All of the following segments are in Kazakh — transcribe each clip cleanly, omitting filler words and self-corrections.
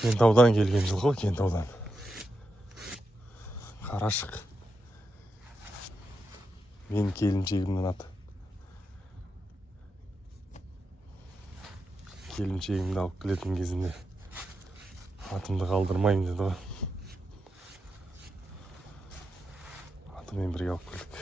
Кентаудан келген жылғы, Кентаудан. Қарашық. Мен келіншегімнің аты. Келіншегімді алып келетін кезінде атымды қалдырмайым деді ғой. Атымен бірге алып келдік.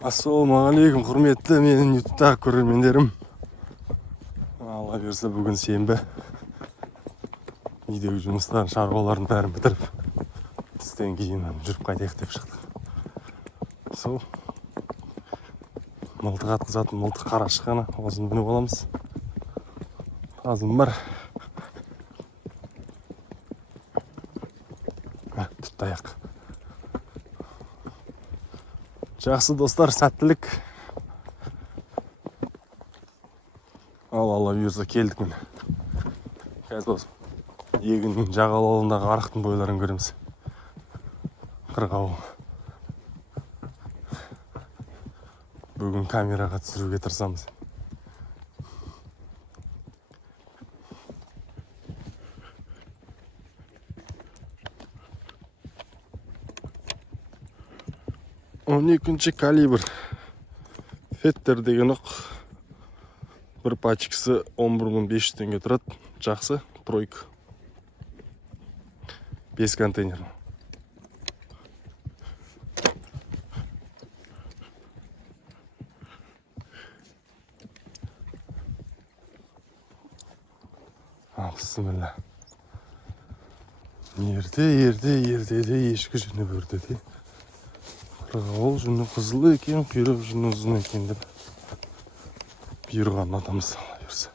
Ассалаумағалейкум, құрметті менің ютубтағы көрермендерім. Алла берсе бүгін сенбі. Үйдегі жұмыстарын, шаруаларын бәрін бітіріп, түстен кейін жүріп қайтайық деп шықтық. Сол мылтық атқызатын мылтық қарашық қана, осыны мініп аламыз. Тазым бар. Тұттаяқ. Жақсы достар, сәттілік. Алла бұйырса келдік міне. Қазір осы егіннің жағалауындағы арықтың бойларын көреміз. Қырғауыл. Бүгін камераға түсіруге тырысамыз. Он екінші калибр Феттер деген оқ. Бір пачкасы 11.500 теңге тұрады. Жақсы, тройка. 5 контейнер. Бісміллә. Ерде де ешкі жүні бөрді де. Қырғауыл жүні қызылы екен, құйрық жүні ұзын екен деп бұйырған атамыз сала берсі.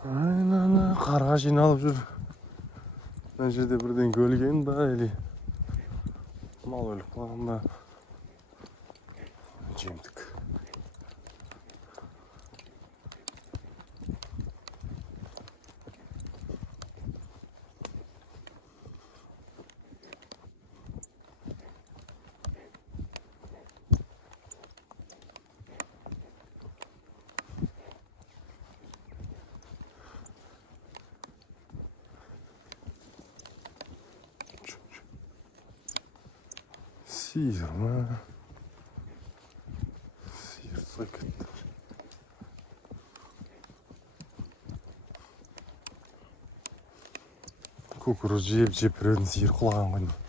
Айнаны қарға жиналып жүр. Мына жерде бірден көлген ба, әлі мал өліп қалған ба. Жемдік. Сиыр ма? Сиыр сойкетті. Көкірі жеп біреудің сиыр құлаған қойды.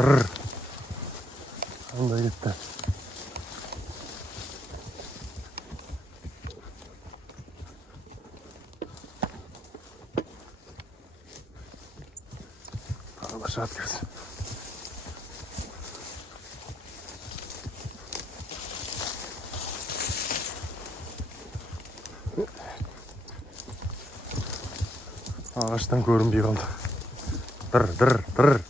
Rrr. Андай кетті. Tағы да шығады қазір. Ағаштан көрінбей қалды. Дыр.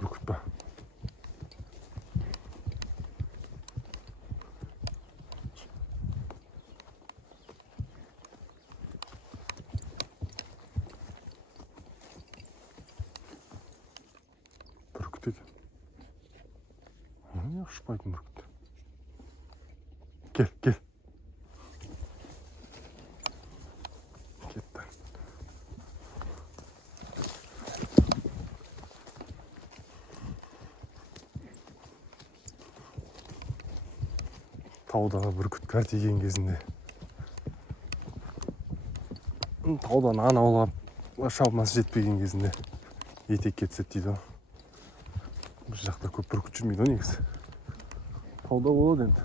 Бүркіт па. Бүркіт екен. Не ұшпайтын бүркіт. Кел. Кетті. Таудағы бүркіт кәртейген кезінде. Таудан аң аулап шалмасы жетпеген кезінде етек кетсет дейді. Бір жақта көп бүркіт жүрмейді негізі. Тауда болады енді.